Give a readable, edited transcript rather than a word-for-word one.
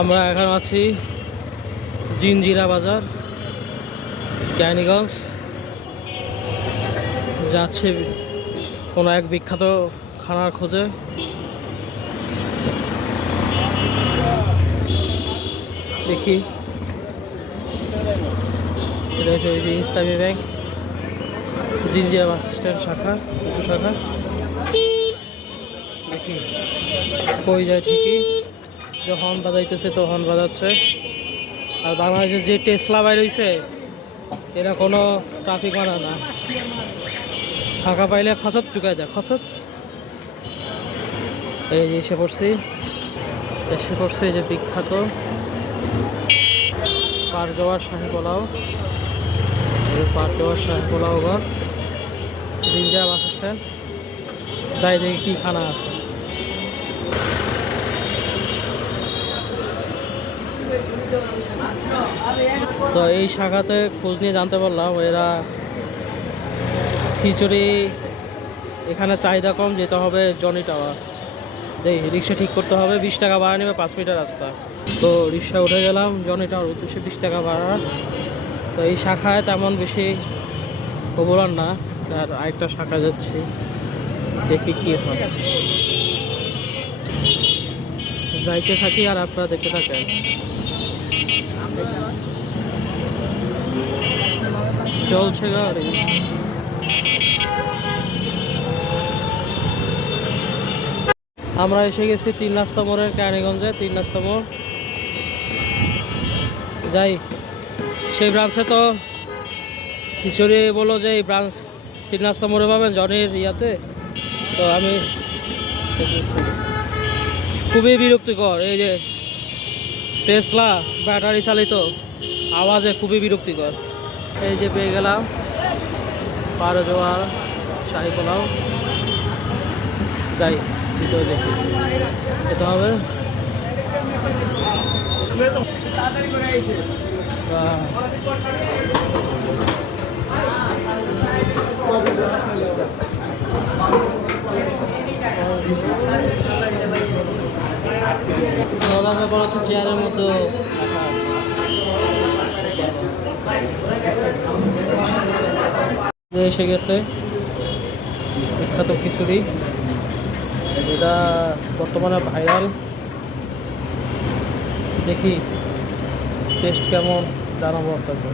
আমরা এখন আছি জিঞ্জিরা বাজার, ক্যানিগঞ্জ। যাচ্ছে কোনো এক বিখ্যাত খানার খোঁজে। দেখি, এটা হচ্ছে ওই যে ইসলামী ব্যাংক, জিঞ্জিরা বাস স্ট্যান্ড শাখা, উপশাখা। দেখি কই যায়, ঠিকই যে হর্ন বাজাইতেছে, তো হর্ন বাজাচ্ছে। আর বাংলাদেশে যে টেসলা বাইর হয়েছে, এরা কোনো ট্রাফিক মানা না, ফাঁকা পাইলে খসত চুকায় দেয়, খসত। এই যে এসে পড়ছে এই যে বিখ্যাত পারজোয়ার শাহী পোলাও। এই পারজোয়ার শাহী পোলাও ঘর, জিঞ্জিরা বাস স্ট্যান্ড। যাই দেখি কি খানা আছে। তো এই শাখাতে খোঁজ নিয়ে জানতে পারলাম এরা খিচুড়ি, এখানে চাহিদা কম, যেতে হবে জনি টাওয়ার। এই রিক্সা ঠিক করতে হবে, 20 টাকা ভাড়া নেবে, 5 মিটার রাস্তা। তো রিক্সা উঠে গেলাম, জনি টাওয়ার উদ্দেশ্যে 20 টাকা ভাড়া। তো এই শাখায় তেমন বেশি পপুলার না, আর আরেকটা শাখা যাচ্ছি, দেখি কি হয়। যাইতে থাকি আর আপনারা দেখতে থাকেন। চলছে গাড়ি। আমরা এসে গেছি 3 রাস্তা মোড়ের ক্যানিগঞ্জে। 3 রাস্তা মোড় যাই, সেই ব্রাঞ্চে তো খিচুড়ি বলো যে এই ব্রাঞ্চ 3 রাস্তা মোড়ে পাবেন জনির ইয়াতে। তো আমি দেখেছি খুবই বিরক্তিকর, এই যে টেসলা ব্যাটারি চালিত, আওয়াজে খুবই বিরক্তিকর। এই যে পেয়ে গেলাম পারজোয়ার শাহী পোলাও। যাই ভিতরে দেখি, যেতে হবে। বলেছে চেয়ারের মধ্যে এসে গেছে বিখ্যাত খিচুড়ি, যেটা বর্তমানে ভাইরাল। দেখি টেস্ট কেমন জানাবো আপনাদের।